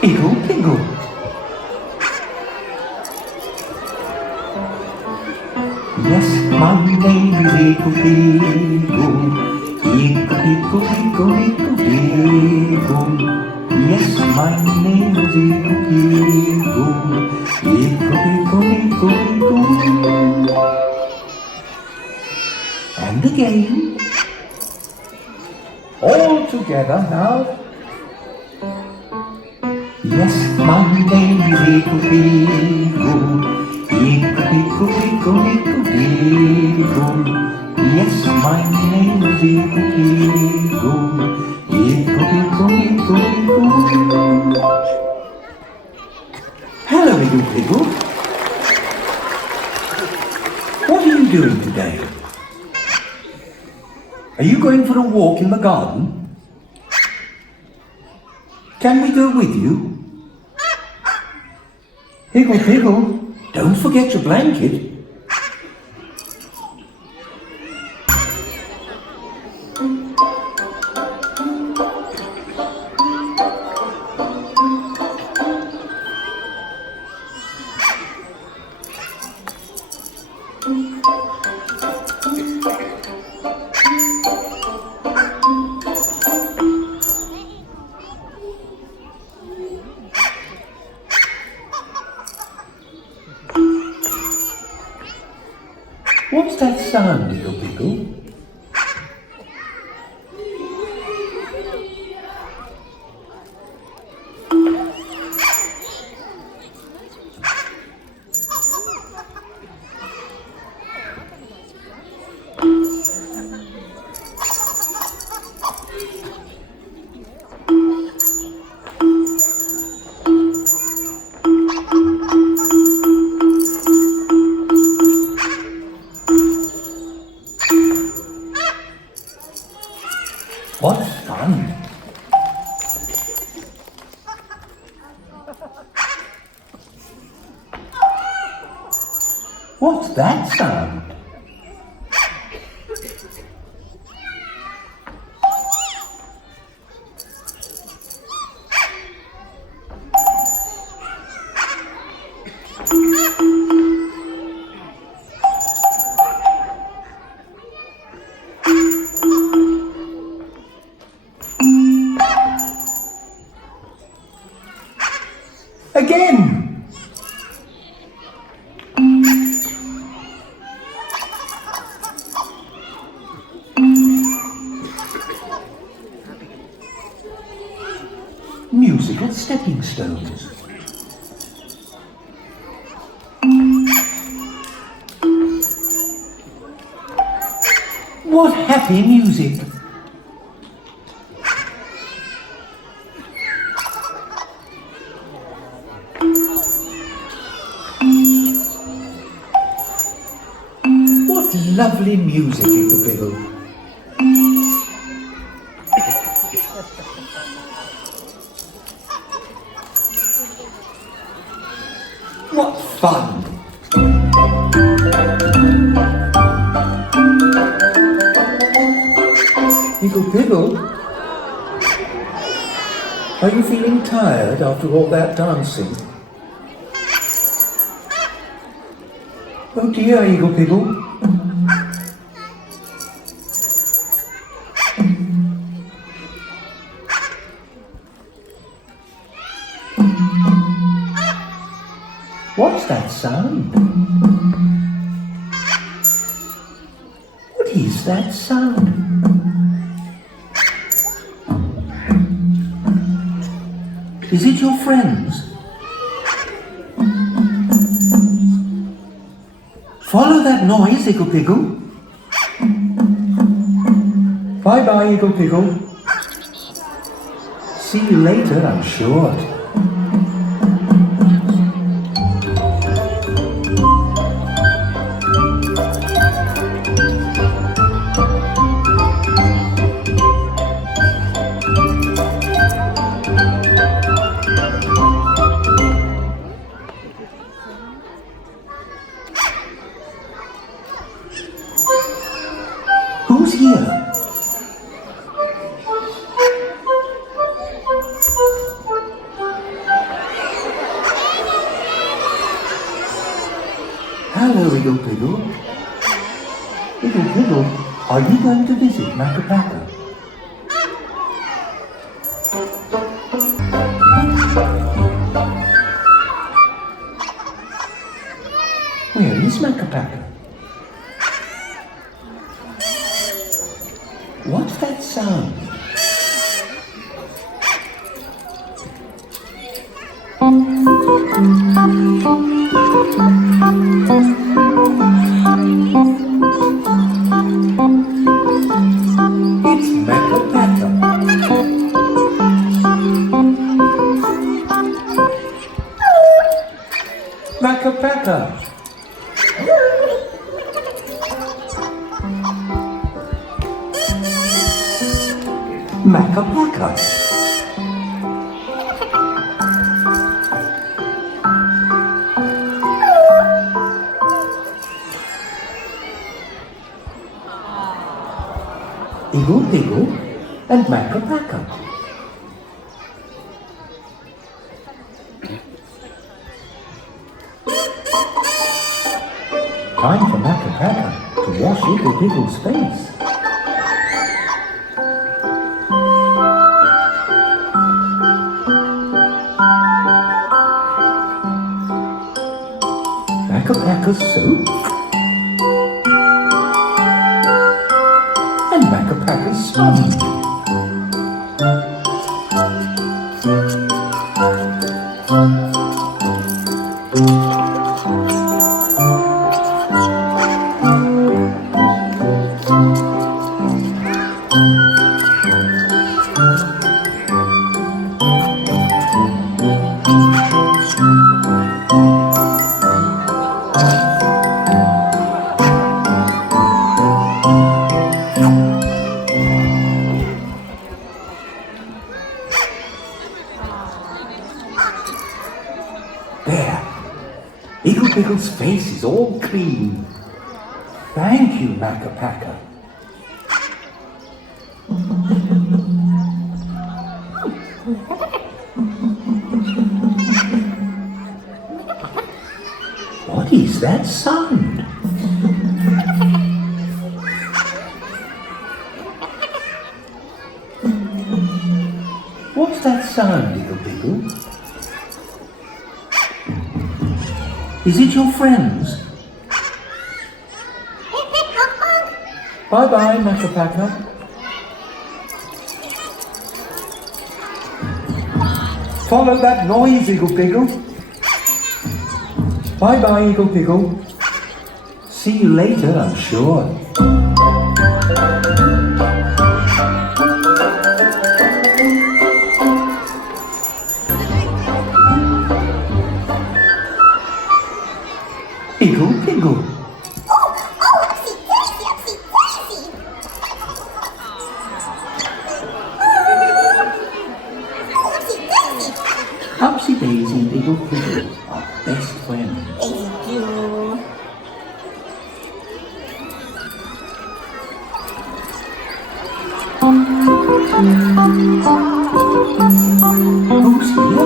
Igglepiggle. Yes, my name is Igglepiggle. Igglepiggle, Igglepiggle. Yes, my name is Igglepiggle. Igglepiggle, Igglepiggle. And again. All together now. Yes, my name is Igglepiggle. Igglepiggle, Igglepiggle. Yes, my name is Igglepiggle. Igglepiggle, Igglepiggle. Hello, Igglepiggle. What are you doing today? Are you going for a walk in the garden? Can we go with you? Igglepiggle, don't forget your blanket. What's that sound, Igglepiggle? What fun! What's that sound? Again! Musical stepping stones. What happy music! What lovely music, Igglepiggle. What fun! Igglepiggle, are you feeling tired after all that dancing? Oh dear, Igglepiggle. What's that sound? What is that sound? Is it your friends? Follow that noise, Igglepiggle. Bye-bye, Igglepiggle. See you later, I'm sure. Igglepiggle. Igglepiggle, are you going to visit Makka Pakka? Where is Makka Pakka? What's that sound? It's Makka Pakka. Makka Pakka. Makka Pakka. Igglepiggle and Makka Pakka. Time for Makka Pakka to wash Igglepiggle's face. Makka Pakka's soap. And Makka Pakka's sponge. There, Igglepiggle's face is all clean. Thank you, Makka Pakka. What is that sound? What's that sound, Igglepiggle? Is it your friends? Bye-bye, Makka Pakka. Follow that noise, Igglepiggle. Bye-bye, Igglepiggle. See you later, I'm sure. Igglepiggle. UpsyDaisy and Igglepiggle are best friends. Who's here?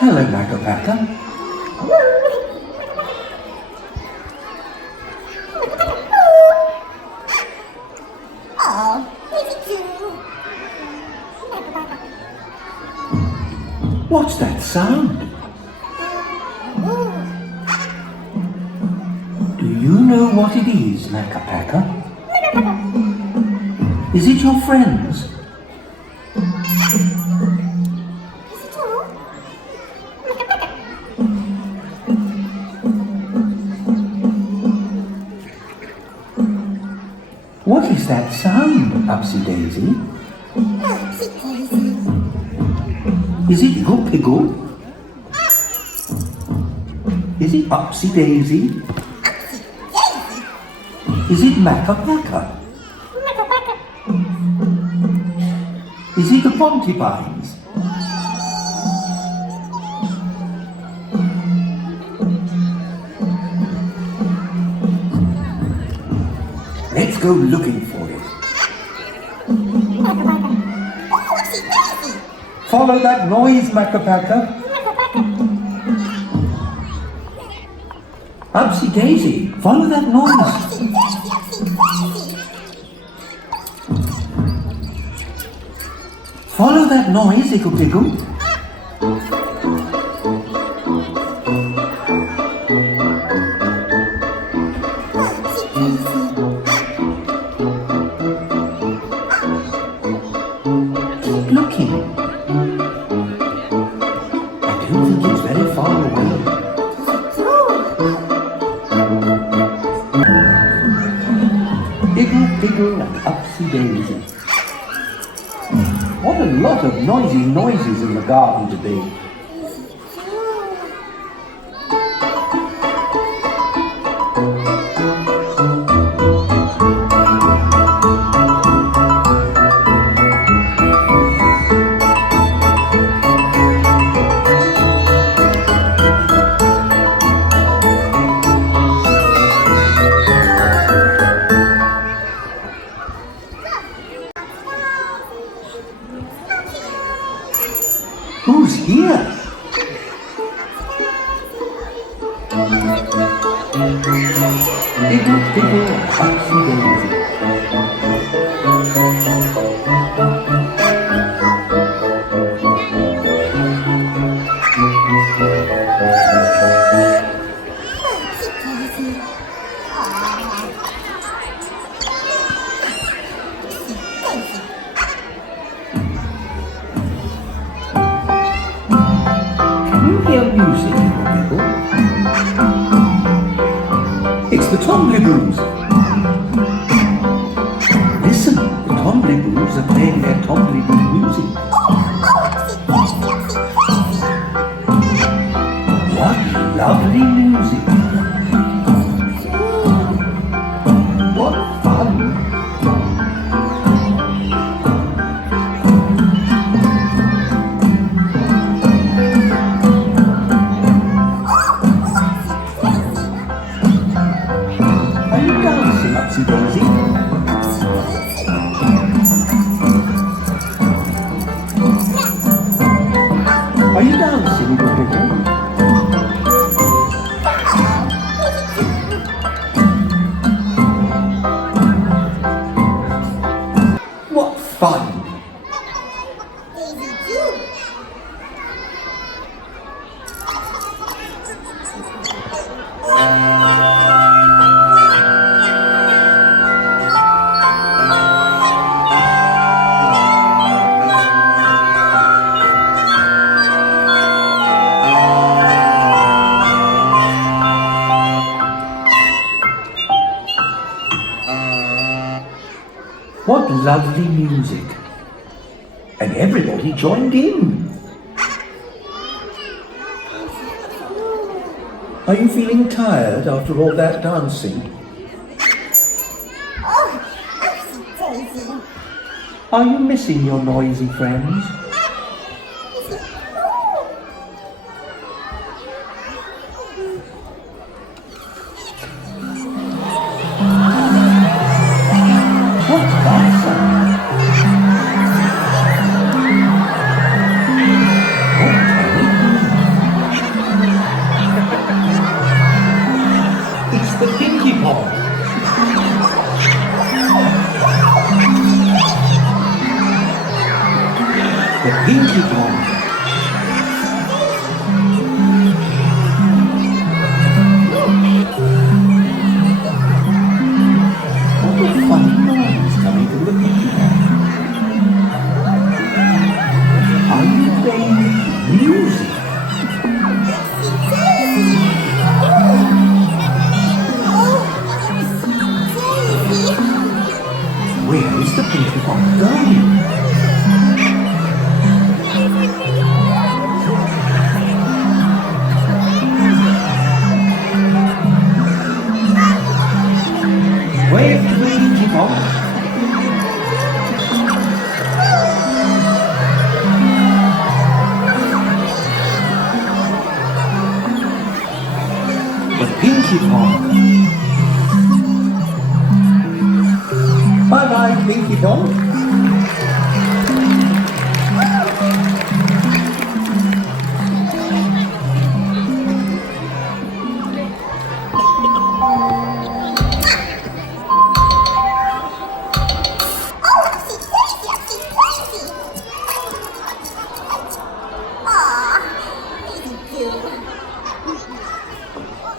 Hello, Makka Pakka. What's that sound? Do you know what it is, Makka Pakka? Is it your friends? What is that sound, UpsyDaisy? Is it Igglepiggle? Is it UpsyDaisy? Is it Makka Pakka? Is it the Pontypines? Let's go looking for it. Follow that noise, Makka Pakka. UpsyDaisy, follow that noise. Follow that noise, Igglepiggle. Keep looking. I don't think it's very far away. Igglepiggle and UpsyDaisy. What a lot of noisy noises in the garden today. Who's here? Igglepiggle and UpsyDaisy. Hear music, Igglepiggle. It's the Tombliboos. Listen, the Tombliboos are playing their Tombliboo music. What lovely music. What fun. UpsyDaisy. Are you dancing, Igglepiggle? What fun! What lovely music. And everybody joined in. Are you feeling tired after all that dancing? Are you missing your noisy friends? What's that sound? What can it be? It's the PinkyPonk. The PinkyPonk. What a funny noise coming from the PinkyPonk. Are you playing music? Where is the PinkyPonk going? Wave to the PinkyPonk. The PinkyPonk. Bye bye, PinkyPonk.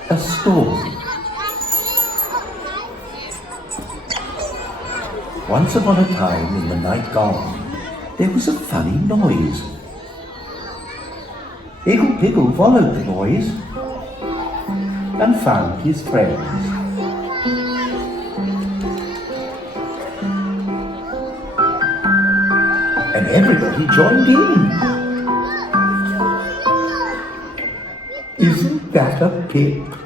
A story. Once upon a time in the night gone, there was a funny noise. Igglepiggle followed the noise and found his friends. And everybody joined in. Isn't that a pip?